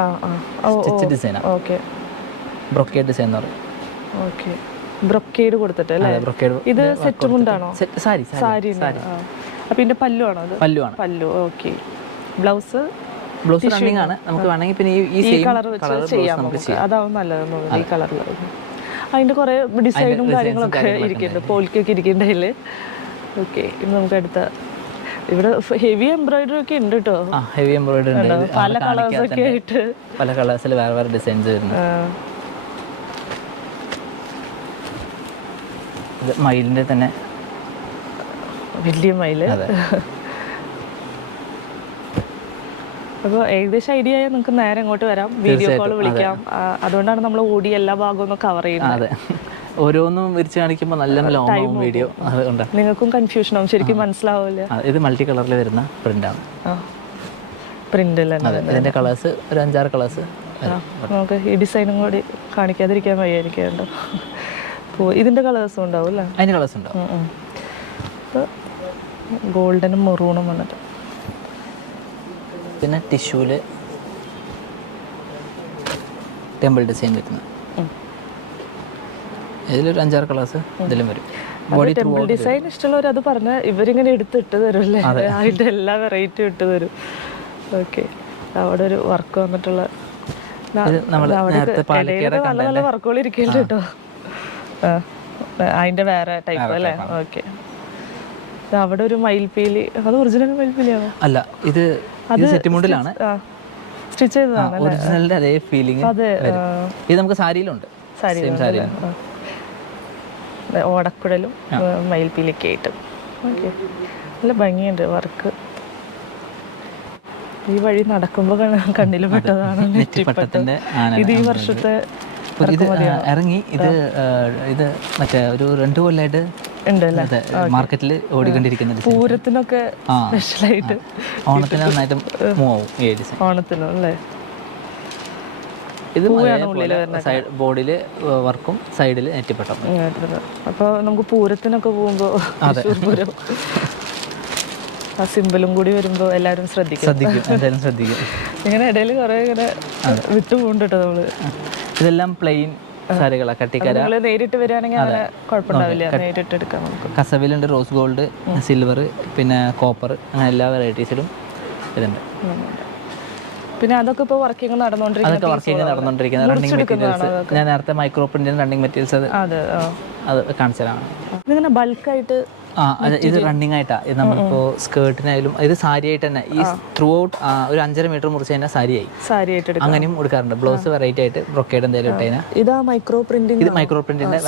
ആ ആ. സ്റ്റിച്ച് ഡിസൈനാണ് ഓക്കെ ബ്രൊക്കേഡ് ഡിസൈൻ എന്ന് പറയും. ഓക്കെ ബ്രൊക്കേഡ് കൊടുത്തിട്ട് അല്ലേ? ബ്രൊക്കേഡ് ഇത് സെറ്റ് മുണ്ടാണോ? സാരി സാരി അപ്പൊ ഇതിന്റെ പല്ലു ആണോ അത്? പല്ലുവാണ്. പല്ലു ഓക്കെ ബ്ലൗസ് ബ്ലൗസ് റണ്ണിങ് ആണ്. നമുക്ക് വേണമെങ്കിൽ പിന്നെ ഈ- ഈ കളർ വെച്ച് ചെയ്യാം. നമുക്ക് അതാവും നല്ലതെന്ന് തോന്നുന്നു. ഈ കളറിൽ അതിന്റെ കുറെ ഡിസൈനും കാര്യങ്ങളൊക്കെ ഇരിക്കുന്നുണ്ട്. പോലിക്കൊക്കെ ഇരിക്കുന്നുണ്ട് ഓക്കെ ഇനി നമുക്ക് അടുത്ത. ഇവിടെ ഹെവി എംബ്രോയിഡറി ഒക്കെ ഉണ്ട് കേട്ടോ ഹെവി എംബ്രോയിഡറി ഉണ്ട്. പല കളേഴ്സ് ഒക്കെ ആയിട്ട്. പല കളേഴ്സിൽ വേറെ വേറെ ഡിസൈൻസ് വരുന്നു ആ, ഇത് മയിലിന്റെ തന്നെ വലിയ മയിൽ അതെ അപ്പോൾ ഏകദേശം ഐഡിയ ആയി നിങ്ങൾക്ക് നേരെ ഇങ്ങോട്ട് വരാം. വീഡിയോ കോൾ വിളിക്കാം. അതുകൊണ്ടാണ് നമ്മൾ ഓടി എല്ലാ ഭാഗവും ഒന്ന് കവർ ചെയ്യുന്നത്. ഓരോന്നും വിരിച്ച് കാണിക്കുമ്പോൾ നല്ല ലോങ് ആവും വീഡിയോ അതുകൊണ്ടാണ് നിങ്ങൾക്കും കൺഫ്യൂഷൻ ആവും. ശരിക്കും മനസ്സിലാവില്ല ഇത് മൾട്ടി കളറിൽ വരുന്ന പ്രിന്റാണ് ആണ്. പ്രിന്റ് ഇതിന്റെ കളേഴ്സ് ഒരു അഞ്ചാറ് കളേഴ്സ് നമുക്ക് ഈ ഡിസൈനും കൂടി കാണിക്കാതിരിക്കാൻ വയ്യായിരിക്കുമല്ലോ അപ്പോൾ ഇതിന്റെ കളേഴ്സും ഉണ്ടാവും അല്ലേ? അതിന്റെ കളേഴ്സ് ഉണ്ടോ ഗോൾഡനും മെറൂണും വന്നിട്ട്. പിന്നെ ടിഷ്യൂൽ ടെമ്പിൾ ഡിസൈൻ വരുന്നത്. ഇതിലൊരു അഞ്ചാറ് കളേഴ്സ് ഇതിലും വരും. ബോഡി ടെമ്പിൾ ഡിസൈൻ ഇഷ്ടമുള്ളവർ അത് പറഞ്ഞാൽ ഇവരിങ്ങനെ എടുത്ത് ഇട്ട് തരുമല്ലേ അതിന്റെ എല്ലാ വെറൈറ്റിയും ഇട്ട് തരും. ഓക്കെ അവിടെ ഒരു വർക്ക് വന്നിട്ടുള്ള നല്ല നല്ല വർക്കുകൾ ഇരിക്കുന്നുണ്ട് കേട്ടോ. അതിന്റെ വേറെ ടൈപ്പ് അല്ലേ? ഓക്കെ അവിടെ ഒരു മയിൽപ്പീലി അത് ഒറിജിനൽ മയിൽപ്പീലിയാണോ? അല്ല ഇത് ഇത് സെറ്റിമുണ്ടിലാണ് സ്റ്റിച്ച് ചെയ്തതാണ് ഒറിജിനലിന്റെ അതേ ഫീലിംഗ് അതെ ഇത് നമുക്ക് സാരിയിലുണ്ട്. സാരി സെയിം. ദേ ഓടക്കുഴലും മയിൽപ്പീലൊക്കെ ആയിട്ട്. ഓക്കെ. നല്ല ഭംഗിയുണ്ട് വർക്ക്. ഈ വഴി നടക്കുമ്പോൾ കണ്ണിൽ പെട്ടതാണ് നെറ്റിപ്പട്ടം നെറ്റിപ്പട്ടത്തിന്റെ ഇത് ഈ വർഷത്തെ ഇറങ്ങി. ഇത് ഇത് മറ്റേ ഒരു രണ്ട് കൊല്ലമായിട്ട് അതെ മാർക്കറ്റിൽ ഓടിക്കൊണ്ടിരിക്കുന്ന പൂരത്തിനൊക്കെ സ്പെഷ്യലായിട്ട് ഓണത്തിന് നന്നായിട്ട് മൂവ് ആവും ഈ ഡിസൈൻ ഓണത്തിനും അല്ലേ ഇത് സൈഡ് ബോർഡിൽ വർക്കും സൈഡിൽ നെറ്റിപ്പെട്ടു അപ്പോൾ നമുക്ക് പൂരത്തിനൊക്കെ പോകുമ്പോൾ പൂരം. ആ സിമ്പിളും കൂടി വരുമ്പോ എല്ലാവരും ശ്രദ്ധിക്കും. ശ്രദ്ധിക്കും എന്തായാലും ശ്രദ്ധിക്കും. ഇങ്ങനെ ഇടയിൽ കുറേ ഇങ്ങനെ വിട്ടു പോകുന്നുണ്ട് കേട്ടോ നമ്മൾ. ഇതെല്ലാം പ്ലെയിൻ സാരികളാണ് കട്ടിക്കര. നേരിട്ട് വരികയാണെങ്കിൽ കസവിലുണ്ട് റോസ് ഗോൾഡ് സിൽവർ പിന്നെ കോപ്പർ അങ്ങനെ എല്ലാ വെറൈറ്റീസിലും ഇതുണ്ട്. പിന്നെ അതൊക്കെ ഇപ്പോൾ വർക്കിംഗ് നടന്നുകൊണ്ടിരിക്കുന്നത് അതൊക്കെ വർക്കിംഗ് നടന്നുകൊണ്ടിരിക്കുന്ന റണ്ണിങ് മെറ്റീരിയൽസ് ഞാൻ നേരത്തെ മൈക്രോ പ്രിന്റിന് റണ്ണിങ് മെറ്റീരിയൽസ് അത് അതെ കാണിച്ചതാണ്. ഇതിങ്ങനെ ബൾക്കായിട്ട് ആ ഇത് റണ്ണിങ് ആയിട്ടാ. ഇത് നമ്മളിപ്പോൾ സ്കേർട്ടിനായാലും ഇത് സാരി ആയിട്ട് തന്നെ. ഈ ത്രൂ ഔട്ട് ഒരു അഞ്ചര മീറ്റർ മുറിച്ച് കഴിഞ്ഞാൽ സാരിയായി. സാരി ആയിട്ട് അങ്ങനെയും കൊടുക്കാറുണ്ട് ബ്ലൗസ് വെറൈറ്റി ആയിട്ട് ബ്രൊക്കേഡ് എന്തെങ്കിലും ഇട്ട് കഴിഞ്ഞാൽ ഇതാ മൈക്രോ പ്രിന്റിംഗ് ഇത് മൈക്രോ പ്രിന്റിന്റെ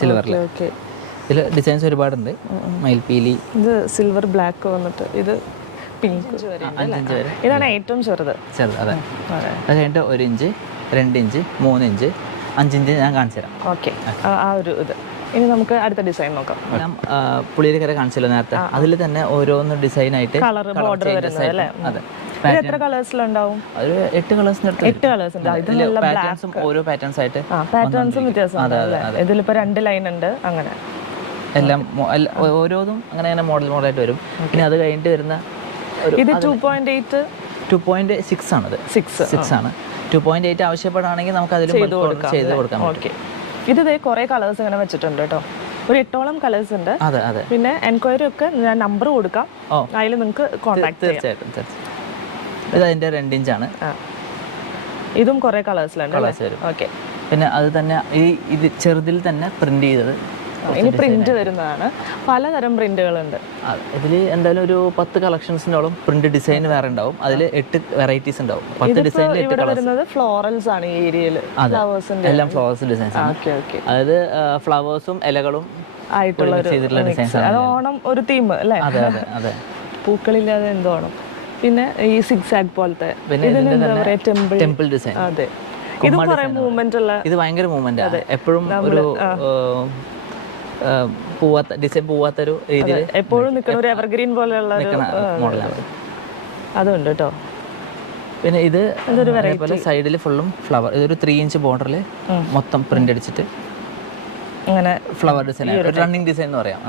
സിൽവറിൽ ഇതിൽ ഡിസൈൻസ് ഒരുപാടുണ്ട്. മയിൽപീലി ഇത് സിൽവർ ബ്ലാക്ക് വന്നിട്ട് ഇത് പിങ്ക്. അഞ്ചഞ്ച് വരെ ഇതാണ് ഏറ്റവും ചെറുത്. ചെറുത് അതെ. അതെ. കഴിഞ്ഞിട്ട് ഒരു ഇഞ്ച് രണ്ട് ഇഞ്ച് മൂന്ന് ഇഞ്ച് അഞ്ചിഞ്ച് ഞാൻ കാണിച്ചു തരാം. ഓക്കെ. ആ. ഒരു ഇത്. ഇനി നമുക്ക് അടുത്ത ഡിസൈൻ നോക്കാം. ഞാൻ പുളിയരിക്കര കാണിച്ചല്ലോ നേരത്തെ. അതിൽ തന്നെ ഓരോന്ന് ഡിസൈൻ ആയിട്ട് കളർ ബോർഡർ വരുന്നത് അല്ലേ? അതെ. എത്ര കളേഴ്സിലുണ്ടാവും ഒരു എട്ട് കളേഴ്സിന് എട്ട് കളേഴ്സ് പാറ്റേൺസും ഓരോ പാറ്റേൺസ് ആയിട്ട് പാറ്റേൺസും അല്ലേ? ഇതിലിപ്പോ രണ്ട് ലൈൻ ഉണ്ട് അങ്ങനെ. എല്ലാം ഓരോന്നും അങ്ങനെ അങ്ങനെ മോഡൽ മോഡലായിട്ട് വരും. പിന്നെ അത് കഴിഞ്ഞിട്ട് വരുന്ന ഇത് two point eight two point six ആണത്. സിക്സ് സിക്സ് ആണ്. ടു പോയിന്റ് എയ്റ്റ് ആവശ്യപ്പെടുകയാണെങ്കിൽ നമുക്ക് അതിൽ ചെയ്ത് കൊടുക്കാം ഓക്കെ ഇത് കുറെ കളേഴ്സ് ഇങ്ങനെ വെച്ചിട്ടുണ്ട് കേട്ടോ. ഒരു എട്ടോളം കളേഴ്സ് ഉണ്ട്. അതെ അതെ. പിന്നെ എൻക്വയറി ഒക്കെ ഞാൻ നമ്പർ കൊടുക്കാം. അതിൽ നിങ്ങൾക്ക് കോൺടാക്ട് ചെയ്യാം. തീർച്ചയായിട്ടും തീർച്ചയായിട്ടും. ഇത് അതിന്റെ രണ്ട് ഇഞ്ചാണ്. ഇതും കുറെ കളേഴ്സിലുണ്ട് കളേഴ്സ് വരും. ഓക്കെ പിന്നെ അത് തന്നെ ഈ ഇത് ചെറുതിൽ തന്നെ പ്രിന്റ് ചെയ്തത് ഇനി പ്രിന്റ് വരുന്നതാണ്. പലതരം പ്രിന്റുകളുണ്ട് ഇതിൽ എന്തായാലും ഒരു പത്ത് കളക്ഷൻസിനോളം പ്രിന്റ് ഡിസൈൻ വേറെ ഉണ്ടാവും. അതിൽ എട്ട് വെറൈറ്റീസ് ഉണ്ടാവും. പത്ത് ഡിസൈനിൽ എട്ട് വരുന്നത് ഫ്ലോറൽസ് ആണ് ഈ ഏരിയയിൽ എല്ലാം ഫ്ലവേഴ്സ് ഡിസൈൻസ് അതായത് ഫ്ലവേഴ്സും ഇലകളും ആയിട്ടുള്ള അത് ഓണം ഒരു തീം അല്ലേ? അതെ അതെ പൂക്കളില്ലാതെ എന്തോ ഓണം? പിന്നെ ഈ സിക്സ് ആഗ് പോലത്തെ ടെമ്പിൾ ഡിസൈൻ അതെ. ഇത് മൂവ്മെന്റ് ഉള്ള ഇത് ഭയങ്കര മൂവ്മെന്റ് ആണ് എപ്പോഴും ഒരു പോവാത്ത ഡിസൈൻ പോവാത്ത ഒരു രീതിയിൽ എപ്പോഴും നിൽക്കുന്ന ഒരു എവർഗ്രീൻ പോലെയുള്ള മോഡലാണ് അതുണ്ട് കേട്ടോ. പിന്നെ ഇത് അതേപോലെ സൈഡിൽ ഫുള്ളും ഫ്ലവർ ഇതൊരു ത്രീ ഇഞ്ച് ബോർഡറിൽ മൊത്തം പ്രിന്റ് അടിച്ചിട്ട് അങ്ങനെ ഫ്ലവർ ഡിസൈൻ റണ്ണിങ് ഡിസൈൻ എന്ന് പറയാം.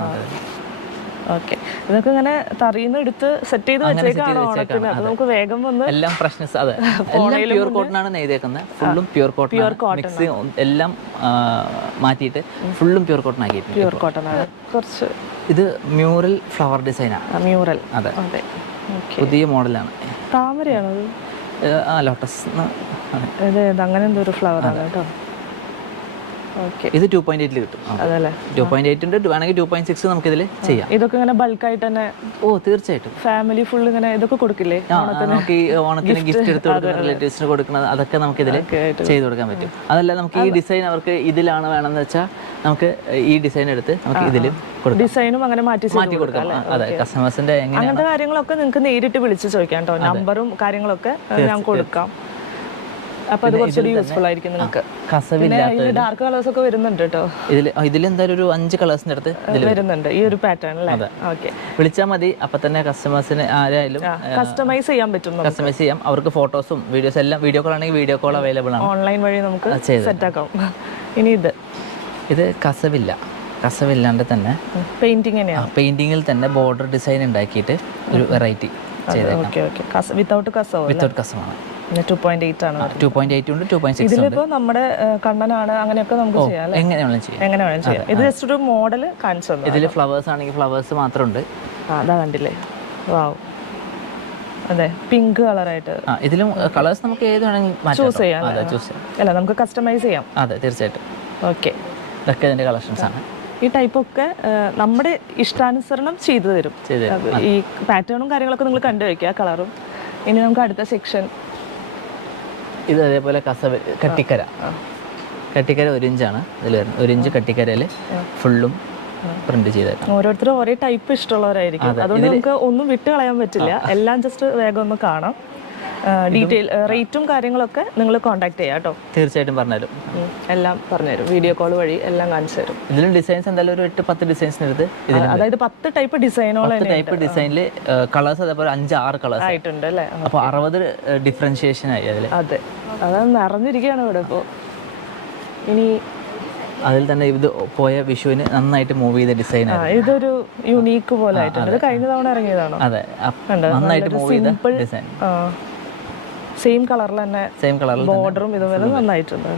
ഓക്കെ ഇതൊക്കെ ഇങ്ങനെ തറിയുന്ന എടുത്ത് സെറ്റ് ചെയ്ത് വെച്ചേക്കാണോ അത് നമുക്ക് വേഗം വന്ന് എല്ലാം ഫ്രഷ്നെസ് അതെ. എല്ലാം പ്യൂർ കോട്ടനാണ് നെയ്തേക്കുന്നത് ഫുള്ളും പ്യൂർ കോട്ടൺ മിക്സ് എല്ലാം മാറ്റിയിട്ട് ഫുള്ളും പ്യൂർ കോട്ടൺ ആക്കിയിട്ടുണ്ട് പ്യൂർ കോട്ടൺ ആണ്. കുറച്ച് ഇത് മ്യൂറൽ ഫ്ലവർ ഡിസൈനാണ് മ്യൂറൽ അതെ. അതെ. പുതിയ മോഡലാണ് താമരയാണ് ആ ലോട്ടസ് അങ്ങനെ എന്തോ ഒരു ഫ്ലവർ ആണ് കേട്ടോ. ഇത് ടു പോയിന്റ് എയ്റ്റിൽ കിട്ടും. ടു പോയിന്റ് എയ്റ്റ് ഉണ്ട്. വേണമെങ്കിൽ ടു പോയിന്റ് സിക്സ് നമുക്ക് ഇതിൽ ചെയ്യാം. ഇതൊക്കെ ഇങ്ങനെ ബൾക്കായിട്ട് തന്നെ ഓ തീർച്ചയായിട്ടും. ഫാമിലി ഫുൾ ഇങ്ങനെ ഇതൊക്കെ കൊടുക്കില്ലേ? നമുക്ക് ഈ ഓണത്തിന് ഗിഫ്റ്റ് എടുത്ത് കൊടുക്കുന്ന റിലേറ്റീവ്സിന് കൊടുക്കുന്നത് അതൊക്കെ നമുക്ക് ഇതിൽ ചെയ്ത് കൊടുക്കാൻ പറ്റും. അതല്ല നമുക്ക് ഈ ഡിസൈൻ അവർക്ക് ഇതിലാണ് വേണമെന്ന് വെച്ചാൽ നമുക്ക് ഈ ഡിസൈൻ എടുത്ത് നമുക്ക് ഇതിലും ഡിസൈനും അങ്ങനെ മാറ്റി മാറ്റി കൊടുക്കാം. അതെ. കസ്റ്റമേഴ്സിന്റെ അങ്ങനത്തെ കാര്യങ്ങളൊക്കെ നിങ്ങൾക്ക് നേരിട്ട് വിളിച്ച് ചോദിക്കാം കേട്ടോ. നമ്പറും കാര്യങ്ങളൊക്കെ ഞാൻ കൊടുക്കാം. അപ്പൊ അത് കുറച്ചുകൂടി യൂസ്ഫുൾ ആയിരിക്കും നിങ്ങൾക്ക് ഡാർക്ക് കളേഴ്സ് ഒക്കെ വരുന്നുണ്ട് കേട്ടോ ഇതിൽ ഇതിൽ എന്തായാലും ഒരു അഞ്ച് കളേഴ്സിന്റെ അടുത്ത് വരുന്നുണ്ട്. ഈ ഒരു പാറ്റേൺ അല്ലേ ഓക്കെ വിളിച്ചാൽ മതി. അപ്പൊ തന്നെ കസ്റ്റമേഴ്സിന് ആരായാലും കസ്റ്റമൈസ് ചെയ്യാൻ പറ്റും കസ്റ്റമൈസ് ചെയ്യാം. അവർക്ക് ഫോട്ടോസും വീഡിയോസ് എല്ലാം വീഡിയോ കോൾ ആണെങ്കിൽ വീഡിയോ കോൾ അവൈലബിൾ ആണ്. ഓൺലൈൻ വഴി നമുക്ക് സെറ്റ് ആക്കാം. ഇനി ഇത്. ഇത് കസവില്ല. കസവില്ലാണ്ട് തന്നെ പെയിന്റിങ് പെയിന്റിംഗിൽ പെയിന്റിങ്ങിൽ തന്നെ ബോർഡർ ഡിസൈൻ ഉണ്ടാക്കിയിട്ട് ഒരു വെറൈറ്റി ചെയ്തേക്കാം. ഓക്കെ ഓക്കെ വിത്തൗട്ട് കസവ് വിത്തൗട്ട് കസവാണ്. ടു പോയിന്റ് എയ്റ്റ് ആണ് ടു പോയിന്റ് എയ്റ്റ് ഉണ്ട് ടു പോയിന്റ് സിക്സ് ഇതിലിപ്പോ നമ്മുടെ ഏഹ്, കണ്ണനാണ് അങ്ങനെയൊക്കെ നമുക്ക് ചെയ്യാം അല്ലേ? എങ്ങനെ വേണമെങ്കിലും ചെയ്യാം. എങ്ങനെ വേണം ചെയ്യാം. ഇത് ജസ്റ്റ് ഒരു മോഡൽ കാണിച്ചു തന്നു ഇതിൽ ഫ്ലവേഴ്സ് ആണെങ്കിൽ ഫ്ലവേഴ്സ് മാത്രമുണ്ട്. അതാ കണ്ടില്ലേ? വാവ് അതെ പിങ്ക് കളറായിട്ട് ഇതിലും കളേഴ്സ് നമുക്ക് ഏത് വേണമെങ്കിൽ മാറ്റാം ചൂസ് ചെയ്യാം അല്ല? നമുക്ക് കസ്റ്റമൈസ് ചെയ്യാം. അതെ തീർച്ചയായിട്ടും. ഓക്കെ ഇതൊക്കെ ഇതിന്റെ കളക്ഷൻസ് ആണ്. ഈ ടൈപ്പ് ഒക്കെ നമ്മുടെ ഇഷ്ടാനുസരണം ചെയ്തു തരും. ഈ പാറ്റേണും കാര്യങ്ങളൊക്കെ നിങ്ങൾ കണ്ടുവയ്ക്കുക കളറും ഇനി നമുക്ക് അടുത്ത സെക്ഷൻ ഇത് അതേപോലെ കസവ് കട്ടിക്കര. കട്ടിക്കര ഒരു ഇഞ്ചാണ് ഇതിൽ വരുന്നത്. ഒരു ഇഞ്ച് കട്ടിക്കരയിൽ ഫുള്ളും പ്രിന്റ് ചെയ്തേക്കാം. ഓരോരുത്തരും ഒരേ ടൈപ്പ് ഇഷ്ടമുള്ളവരായിരിക്കും. അതുകൊണ്ട് നമുക്ക് ഒന്നും വിട്ട് കളയാൻ പറ്റില്ല. എല്ലാം ജസ്റ്റ് വേഗം ഒന്ന് കാണാം. ഡീറ്റെയിൽ റേറ്റും കാര്യങ്ങളൊക്കെ നിങ്ങൾ കോൺടാക്ട് ചെയ്യാം കേട്ടോ. തീർച്ചയായിട്ടും പറഞ്ഞുതരും. എല്ലാം പറഞ്ഞുതരും. വീഡിയോ കോൾ വഴി എല്ലാം കാണിച്ചു തരും. ഇതിലും ഡിസൈൻസ് എന്തായാലും ഒരു എട്ട് പത്ത് ഡിസൈൻസ് എടുത്ത് അതായത് പത്ത് ടൈപ്പ് ഡിസൈനോളം ടൈപ്പ് ഡിസൈനിൽ കളേഴ്സ് അതേപോലെ അഞ്ച് ആറ് കളേഴ്സ് ആയിട്ടുണ്ട് അല്ലേ? അപ്പൊ അപ്പോൾ അറുപത് ഡിഫറൻഷിയേഷൻ ആയി അതിൽ അതെ. അതാണ് നിറഞ്ഞിരിക്കുകയാണ് ഇവിടെ ഇപ്പോ. ഇനി അതിൽ തന്നെ ഇത് പോയ വിഷുവിന് നന്നായിട്ട് മൂവ് ചെയ്ത ഡിസൈൻ ഇതൊരു യുണീക്ക് പോലെ ആയിട്ടുണ്ട്. കഴിഞ്ഞ തവണ ഇറങ്ങിയതാണോ? അതെ. നന്നായിട്ട് മൂവ് ചെയ്ത ഡിസൈൻ സെയിം കളറിൽ തന്നെ സെയിം കളറിൽ ബോർഡറും ഇതുപോലെ നന്നായിട്ടുണ്ട്?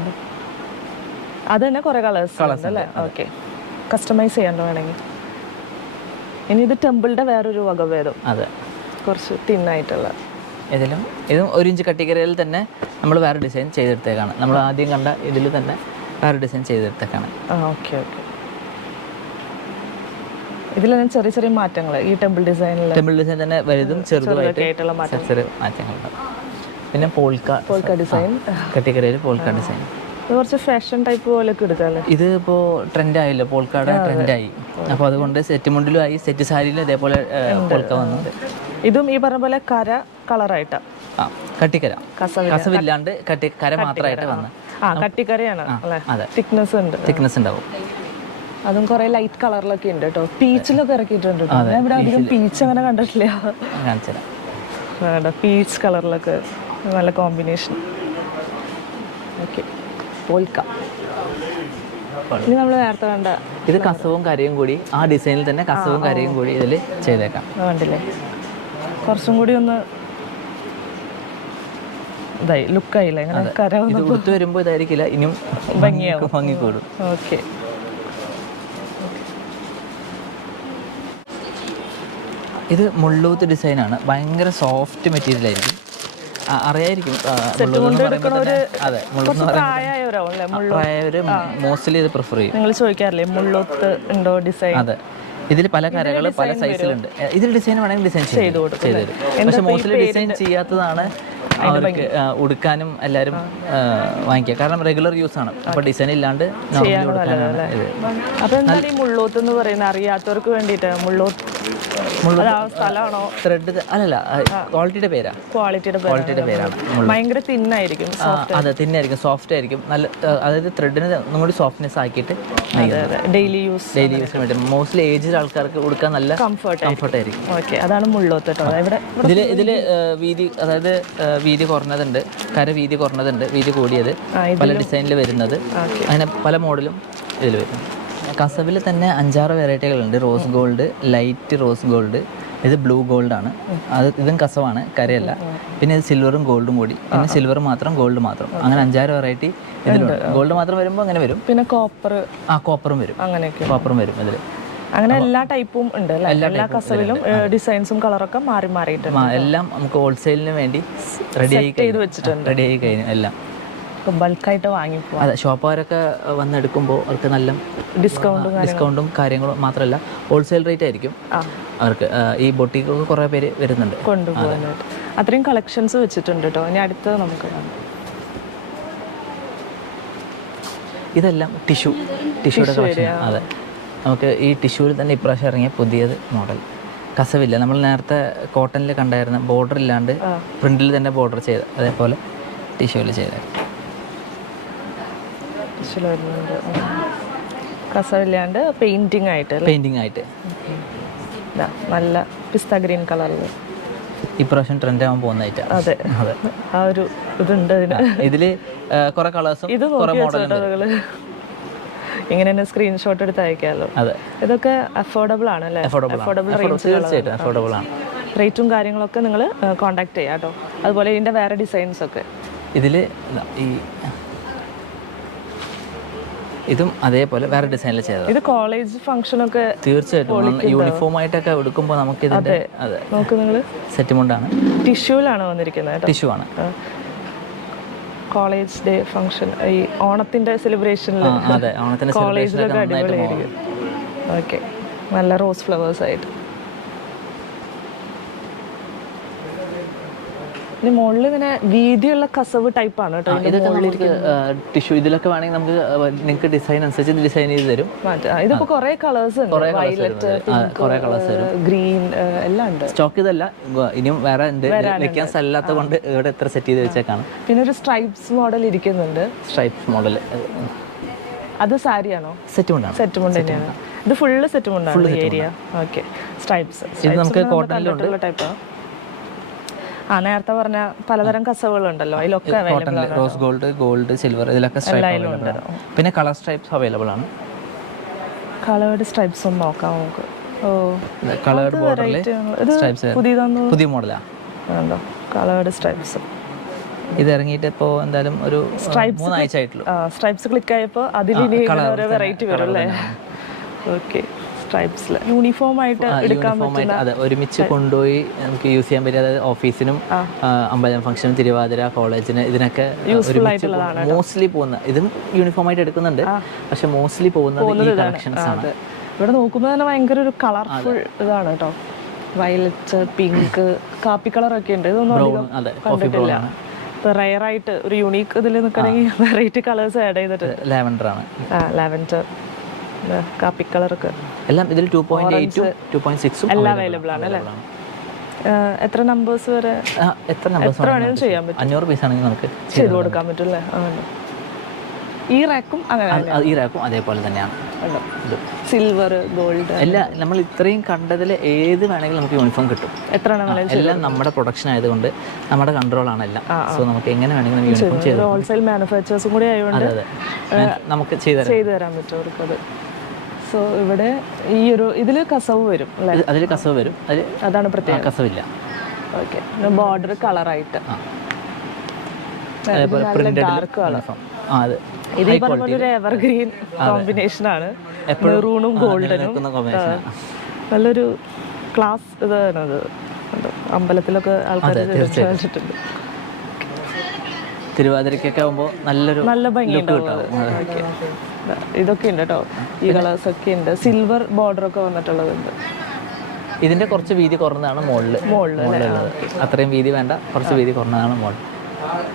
അത് തന്നെ കുറെ കളേഴ്സ് അല്ലേ? ഓക്കെ കസ്റ്റമൈസ് ചെയ്യണ്ട വേണമെങ്കിൽ. ഇനി ഇത് ടെമ്പിളിന്റെ വേറൊരു വകഭേദം അതെ. കുറച്ച് തിന്നായിട്ടുള്ള ഇതിലും ഇതും ഒരു ഇഞ്ച് കട്ടിക്കരയിൽ തന്നെ നമ്മൾ വേറെ ഡിസൈൻ ചെയ്തെടുത്തേക്കാണ്. നമ്മൾ ആദ്യം കണ്ട ഇതിൽ തന്നെ വേറെ ഡിസൈൻ ചെയ്തെടുത്തേക്കാണ്. ഓക്കെ ഓക്കെ ഇതിലെല്ലാം ചെറിയ ചെറിയ മാറ്റങ്ങൾ. ഈ ടെമ്പിൾ ഡിസൈനിൽ ടെമ്പിൾ ഡിസൈൻ തന്നെ വലുതും ചെറുതുമായിട്ട് ആയിട്ടുള്ള മാറ്റം ചെറിയ ചെറിയ മാറ്റങ്ങളുണ്ട് പിന്നെ പോൾക്ക പോൾക്ക ഡിസൈൻ. കട്ടിക്കരയിൽ പോൾക്ക ഡിസൈൻ. ഇത് കുറച്ച് ഫാഷൻ ടൈപ്പ് പോലെയൊക്കെ ഇത് ഇപ്പോൾ ട്രെൻഡ് ആയില്ലോ പോൾക്കാടെ ട്രെൻഡായി. അപ്പോൾ അതുകൊണ്ട് സെറ്റ് മുണ്ടിലും ആയി സെറ്റ് സാരിയിലും ഇതേപോലെ പോൾക്ക വന്നു. ഇതും ഈ പറഞ്ഞ പോലെ കര കളറായിട്ടാ. ആ കട്ടിക്കര. കസവില്ല കസവില്ലാണ്ട് കട്ടി കര മാത്രമായിട്ട് വന്ന്. ആ കട്ടിക്കരയാണ് അല്ലേ? അതെ. തിക്നെസ് ഉണ്ട്. തിക്നെസ് ഉണ്ടാവും. അതും കുറെ ലൈറ്റ് കളറിലൊക്കെ ഉണ്ട് കേട്ടോ. പീച്ചിലൊക്കെ ഇറക്കിയിട്ടുണ്ട് ഇവിടെ അധികം പീച്ച് അങ്ങനെ കണ്ടിട്ടില്ല. കാണിച്ചുതരാം. പീച്ച് കളറിലൊക്കെ നല്ല കോമ്പിനേഷൻ. ഓക്കെ. പോൽക്ക. ഇനി നമ്മൾ നേരത്തെ കണ്ട ഇത് കസവും കരയും കൂടി ആ ഡിസൈനിൽ തന്നെ കസവും കരയും കൂടി ഇതിൽ ചെയ്തേക്കാം. കണ്ടില്ലേ കുറച്ചും കൂടി ഒന്ന് ഇതായി ലുക്കായില്ലേ? ഇങ്ങനെ കര ഉടുത്ത് വരുമ്പോൾ ഇതായിരിക്കില്ല ഇനിയും ഭംഗിയാകും ഭംഗി കൂടും ഓക്കെ. ഇത് മുള്ളൂത്ത് ഡിസൈനാണ്. ഭയങ്കര സോഫ്റ്റ് മെറ്റീരിയൽ ആയിരിക്കും അറിയായിരിക്കും. അതെ മോസ്റ്റ്ലി ഇത് പ്രിഫർ ചെയ്യും. നിങ്ങൾ ചോദിക്കാറില്ലേ മുള്ളൊത്ത് ഉണ്ടോ ഡിസൈൻ അതെ. ഇതിൽ പല കരകൾ പല സൈസിലുണ്ട് ഇതിൽ ഡിസൈൻ വേണമെങ്കിൽ ഡിസൈൻ ചെയ്തു പക്ഷെ മോസ്റ്റ്ലി ഡിസൈൻ ചെയ്യാത്തതാണ് അവർക്ക് ഉടുക്കാനും എല്ലാവരും വാങ്ങിക്കുക. കാരണം റെഗുലർ യൂസ് ആണ്. അപ്പൊ ഡിസൈൻ ഇല്ലാണ്ട് അപ്പൊ എന്താണ് ഈ മുള്ളോത്ത് എന്ന് പറയുന്നത്? അറിയാത്തവർക്ക് വേണ്ടിയിട്ട് മുള്ളോത്ത് ത്രെഡ് അല്ലല്ല ക്വാളിറ്റിയുടെ പേരാ. ക്വാളിറ്റിയുടെ ക്വാളിറ്റിയുടെ പേരാണ്. ഭയങ്കര തിന്നായിരിക്കും അതെ തിന്നായിരിക്കും സോഫ്റ്റ് ആയിരിക്കും. നല്ല അതായത് ത്രെഡിന് ഒന്നും സോഫ്റ്റ്നെസ് ആക്കിയിട്ട് ഡെയിലി യൂസ് ഡെയിലി യൂസിന് വേണ്ടി മോസ്റ്റ്ലി ഏജ്ഡ് ആൾക്കാർക്ക് കൊടുക്കാൻ നല്ല കംഫർട്ട് കംഫർട്ട് ആയിരിക്കും. ഓക്കെ അതാണ് മുള്ളോത്ത് കേട്ടോ. ഇവിടെ ഇതിൽ ഇതിൽ വീതി അതായത് വീതി കുറഞ്ഞതുണ്ട്. കര വീതി കുറഞ്ഞതുണ്ട്. വീതി കൂടിയത് പല ഡിസൈനിൽ വരുന്നത്. അങ്ങനെ പല മോഡലും ഇതിൽ വരും. കസവിൽ തന്നെ അഞ്ചാറ് വെറൈറ്റികളുണ്ട്. Rose gold light rose gold. ഇത് ബ്ലൂ ഗോൾഡ് ആണ് അത് ഇതും കസവാണ് കരയല്ല. പിന്നെ ഇത് സിൽവറും ഗോൾഡും കൂടി. പിന്നെ സിൽവർ മാത്രം ഗോൾഡ് മാത്രം. അങ്ങനെ അഞ്ചാറ് വെറൈറ്റി ഇതിലുണ്ട്. ഗോൾഡ് മാത്രം വരുമ്പോൾ അങ്ങനെ വരും. പിന്നെ കോപ്പർ ആ കോപ്പറും വരും. അങ്ങനെയൊക്കെ. കോപ്പറും വരും ഇതിൽ അങ്ങനെ എല്ലാ ടൈപ്പും ഉണ്ട് അല്ലേ? എല്ലാ കസവിലും ഡിസൈൻസും കളറൊക്കെ മാറി മാറിയിട്ടുണ്ട് എല്ലാം നമുക്ക് ഹോൾസെയിലിന് വേണ്ടി റെഡി ചെയ്ത് വെച്ചിട്ടുണ്ട്. റെഡി ആയി കഴിഞ്ഞു എല്ലാം. ബൾക്കായിട്ട് വാങ്ങിപ്പോ അതെ ഷോപ്പുകാരൊക്കെ വന്നെടുക്കുമ്പോൾ അവർക്ക് നല്ല ഡിസ്കൗണ്ടും ഡിസ്കൗണ്ടും കാര്യങ്ങളും. മാത്രമല്ല ഹോൾസെയിൽ റേറ്റ് ആയിരിക്കും. അവർക്ക് ഈ ബൊട്ടിക്കൊക്കെ കുറേ പേര് വരുന്നുണ്ട്. കൊണ്ടുപോകാനായിട്ട് അത്രയും കളക്ഷൻസ് വെച്ചിട്ടുണ്ട് കേട്ടോ. ഇനി അടുത്തത് നമുക്ക് ഇതെല്ലാം ടിഷ്യൂ ടിഷ്യൂടെ കളക്ഷൻ അതെ. നമുക്ക് ഈ ടിഷ്യൂവിൽ തന്നെ ഇപ്രാവശ്യം ഇറങ്ങിയ പുതിയത് മോഡൽ കസവില്ല. നമ്മൾ നേരത്തെ കോട്ടണിൽ കണ്ടായിരുന്ന ബോർഡർ ഇല്ലാണ്ട് പ്രിന്റിൽ തന്നെ ബോർഡർ ചെയ്ത അതേപോലെ ടിഷ്യൂവിൽ ചെയ്ത. കസവില്ലാണ്ട് പെയിന്റിംഗ് ആയിട്ട് പെയിന്റിംഗ് ആയിട്ട്. നല്ല പിസ്ത ഗ്രീൻ കളറിൽ ഇപ്രാവശ്യം ട്രെൻഡ് ആവാൻ പോകുന്ന ഐറ്റം അതെ. അതെ. ആ ഒരു ഇതുണ്ട് ഇതിൽ കുറെ കളേഴ്സും കുറെ നോക്കി മോഡലും വെച്ചോട്ടോ നിങ്ങൾ ഇങ്ങനെ തന്നെ സ്ക്രീൻഷോട്ട് എടുത്ത് അയക്കാമല്ലോ. ഇതൊക്കെ അഫോർഡബിൾ ആണ് അല്ലേ? അഫോർഡബിൾ തീർച്ചയായിട്ടും അഫോർഡബിൾ ആണ്. റേറ്റും കാര്യങ്ങളൊക്കെ നിങ്ങൾ കോൺടാക്ട് ചെയ്യാം കേട്ടോ. അതുപോലെ ഇതിന്റെ വേറെ ഡിസൈൻസ് ഒക്കെ. ഇതിൽ ഈ ഇതും അതേപോലെ വേറെ ഡിസൈനിൽ ചെയ്തത്. ഇത് കോളേജ് ഫംഗ്ഷൻ ഒക്കെ തീർച്ചയായിട്ടും. യൂണിഫോം ആയിട്ടൊക്കെ എടുക്കുമ്പോൾ നമുക്ക് ഇതിന്റെ സെറ്റ് മുണ്ടാണ് ടിഷ്യൂലാണ് വന്നിരിക്കുന്നത് ടിഷ്യൂ ആണ്. കോളേജ് ഡേ ഫംഗ്ഷൻ ഈ ഓണത്തിന്റെ സെലിബ്രേഷനിൽ കോളേജിലൊക്കെ അടിപൊളിയായിരിക്കും. ഓക്കെ നല്ല റോസ് ഫ്ലവേഴ്സ് ആയിട്ട്. ഇനി മുകളിൽ ഇങ്ങനെ വീതിയുള്ള കസവ് ടൈപ്പാണ് കേട്ടോ ഇതൊക്കെ നമുക്ക് ടിഷ്യൂ ഇതിലൊക്കെ വേണമെങ്കിൽ നമുക്ക് നിങ്ങൾക്ക് ഡിസൈൻ അനുസരിച്ച് ഡിസൈൻ ചെയ്ത് തരും. ഇതിപ്പോ കുറെ കളേഴ്സ് ഉണ്ട്. വയലറ്റ് കുറേ കളേഴ്സ് ഗ്രീൻ എല്ലാം ഉണ്ട്. സ്റ്റോക്ക് ഇതല്ല. ഇനിയും വേറെ ഉണ്ട്. വെക്കാൻ സ്ഥലമില്ലാത്ത കൊണ്ട് ഇവിടെ എത്ര സെറ്റ് ചെയ്ത് വെച്ചേക്കാണ്. പിന്നെ ഒരു സ്ട്രൈപ്സ് മോഡൽ ഇരിക്കുന്നുണ്ട്. സ്ട്രൈപ്സ് മോഡൽ അത് സാരിയാണോ സെറ്റ് മുണ്ടാണ്. സെറ്റ് മുണ്ട് തന്നെയാണ്. ഇത് ഫുള്ള് സെറ്റ് മുണ്ടാണ് ഏരിയ ഓക്കെ സ്ട്രൈപ്സ് ഇത് നമുക്ക് കോട്ടണിലുണ്ട് ടൈപ്പ് ആ നേരത്തെ പറഞ്ഞ പലതരം കസവുകളുണ്ടല്ലോ അതിലൊക്കെ കോട്ടണിൽ റോസ് ഗോൾഡ് ഗോൾഡ് സിൽവർ ഇതിലൊക്കെ സ്ട്രൈപ്പ് പിന്നെ കളർ സ്ട്രൈപ്സ് അവൈലബിൾ ആണ്. കളേർഡ് സ്ട്രൈപ്സ് ഒന്ന് നോക്കാം നമുക്ക്. ഓ കളേർഡ് ബോർഡറിൽ സ്ട്രൈപ്സ് പുതിയതാന്ന് പുതിയ മോഡലാ വേണ്ടോ കളേർഡ് സ്ട്രൈപ്സ് ഇത് ഇറങ്ങിയിട്ട് ഇപ്പോൾ എന്തായാലും ഒരു സ്ട്രൈപ്സ് മൂന്നാഴ്ച ആയിട്ടുള്ളൂ. സ്ട്രൈപ്സ് ക്ലിക്ക് ആയപ്പോൾ അതിൽ വെറൈറ്റി വരും അല്ലേ ഓക്കെ സ്ട്രൈപ്സിൽ യൂണിഫോം ആയിട്ട് എടുക്കാൻ പറ്റുന്ന അതെ ഒരുമിച്ച് കൊണ്ടുപോയി നമുക്ക് യൂസ് ചെയ്യാൻ പറ്റിയ അതായത് ഓഫീസിനും അമ്പലം ഫംഗ്ഷനും തിരുവാതിര കോളേജിന് ഇതിനൊക്കെ മോസ്റ്റ്ലി പോകുന്ന ഇതും യൂണിഫോം ആയിട്ട് എടുക്കുന്നുണ്ട്. പക്ഷെ മോസ്റ്റ്ലി പോകുന്നത് ഈ കളക്ഷൻസ് ആണ്. ഇവിടെ നോക്കുമ്പോൾ തന്നെ ഭയങ്കര ഒരു കളർഫുൾ ഇതാണ് കേട്ടോ. വയലറ്റ് പിങ്ക് കാപ്പി കളർ ഒക്കെ ഉണ്ട്. ഇതൊന്നും കണ്ടിട്ടില്ല. റയർ ആയിട്ട് ഒരു യുണീക്ക് ഇതിൽ നിൽക്കണമെങ്കിൽ വെറൈറ്റി കളേഴ്സ് ആഡ് ചെയ്തിട്ട് ലാവൻഡർ ആണ്. ആ ലാവൻഡർ കാപ്പി കളർക്ക് എല്ലാം ഇതിൽ ടു പോയിന്റ് എയ്റ്റും ടു പോയിന്റ് സിക്സും എല്ലാം അവൈലബിൾ ആണ്. അല്ലേ എത്ര നമ്പേഴ്സ് വരെ? എത്ര നമ്പേഴ്സ് ചെയ്യാൻ പറ്റും. അഞ്ഞൂറ് പീസ് ആണെങ്കിൽ നമുക്ക് ചെയ്ത് കൊടുക്കാൻ പറ്റും അല്ലേ? ഈ റാക്കും അങ്ങനെ ഈ റാക്കും അതേപോലെ തന്നെയാണ്. സിൽവർ ഗോൾഡ് എല്ലാ നമ്മൾ ഇത്രയും കണ്ടതിൽ ഏത് വേണമെങ്കിലും നമുക്ക് യൂണിഫോം കിട്ടും. എത്ര എല്ലാം നമ്മുടെ പ്രൊഡക്ഷൻ ആയതുകൊണ്ട് നമ്മുടെ കൺട്രോളാണ് എല്ലാം. സോ നമുക്ക് എങ്ങനെ വേണമെങ്കിലും യൂണിഫോം ചെയ്ത് ഹോൾസെയിൽ മാനുഫാക്ചേഴ്സും കൂടി ആയതുകൊണ്ട് നമുക്ക് ചെയ്ത് ചെയ്തു തരാൻ പറ്റും അവർക്കത്. സോ ഇവിടെ ഈ ഒരു ഇതിൽ കസവ് വരും അല്ലേ? അതിൽ കസവ് വരും. അതിൽ അതാണ് പ്രത്യേകം കസവില്ല. ഓക്കെ. ബോർഡർ കളറായിട്ട്. ഡാർക്ക് കളർ ഇത് പറഞ്ഞ ഒരു എവർഗ്രീൻ കോമ്പിനേഷൻ ആണ്. മെറൂണും ഗോൾഡനും നല്ലൊരു ക്ലാസ് ഇതാണ് അത്. അമ്പലത്തിലൊക്കെ ആൾക്കാർ കണ്ടിട്ടുണ്ട് തിരുവാതിരക്കൊക്കെ ആകുമ്പോൾ നല്ലൊരു നല്ല ഭംഗി ഉണ്ടാവും ഇതൊക്കെ ഉണ്ട് കേട്ടോ. ഈ കളേഴ്സ് ഒക്കെ ഉണ്ട്. സിൽവർ ബോർഡർ ഒക്കെ വന്നിട്ടുള്ളതുണ്ട്. ഇതിന്റെ കുറച്ച് വീതി കുറഞ്ഞതാണ് മുകളിൽ മോളിൽ മുകളിലുള്ളത് അത്രയും വീതി വേണ്ട. കുറച്ച് വീതി കുറഞ്ഞതാണ് മോൾ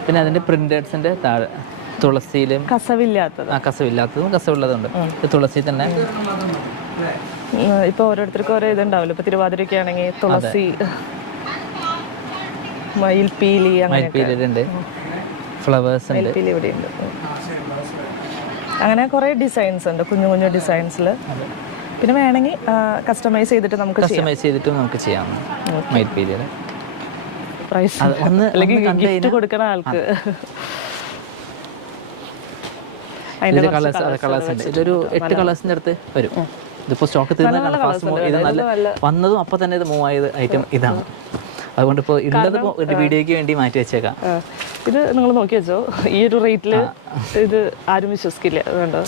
പിന്നെ അതിന്റെ പ്രിന്റേഴ്സിന്റെ താഴെ തുളസിയിലും കസവില്ലാത്തത്. ആ കസവില്ലാത്തതും കസവുള്ളതുണ്ട്. തുളസി തന്നെ. ഇപ്പൊ ഓരോരുത്തർക്കും ഓരോ ഇതുണ്ടാവില്ല. ഇപ്പൊ തിരുവാതിരയൊക്കെ ആണെങ്കിൽ തുളസി മയിൽപീലി ഉണ്ട് ഫ്ലവേഴ്സ് ഉണ്ട്. മയിൽപീലി ഇവിടെ ഉണ്ട് അങ്ങനെ കുറേ ഡിസൈൻസ് ഉണ്ട് കുഞ്ഞു കുഞ്ഞു ഡിസൈൻസിൽ പിന്നെ വേണമെങ്കിൽ കസ്റ്റമൈസ് ചെയ്തിട്ട് നമുക്ക് കസ്റ്റമൈസ് ചെയ്തിട്ട് നമുക്ക് ചെയ്യാം. മൈറ്റ് പീരീഡ് പ്രൈസ് ഒന്ന് അല്ലെങ്കിൽ ഗിഫ്റ്റ് കൊടുക്കണ ആൾക്ക്. ഇതൊരു എട്ട് കളേഴ്സിന്റെ അടുത്ത് വരും. ഇതിപ്പോ സ്റ്റോക്ക് തീർന്ന ഇത് നല്ല വന്നതും അപ്പൊ തന്നെ ഇത് മൂവ് ആയത് ഐറ്റം ഇതാണ്. അതുകൊണ്ട് ഇപ്പോൾ ഇന്നത് ഒരു വീഡിയോയ്ക്ക് വേണ്ടി മാറ്റി വെച്ചേക്കാം. ഇത് നിങ്ങൾ നോക്കി വെച്ചോ? ഈ ഒരു റേറ്റിൽ ഇത് ആരും വിശ്വസിക്കില്ല. അതുകൊണ്ടോ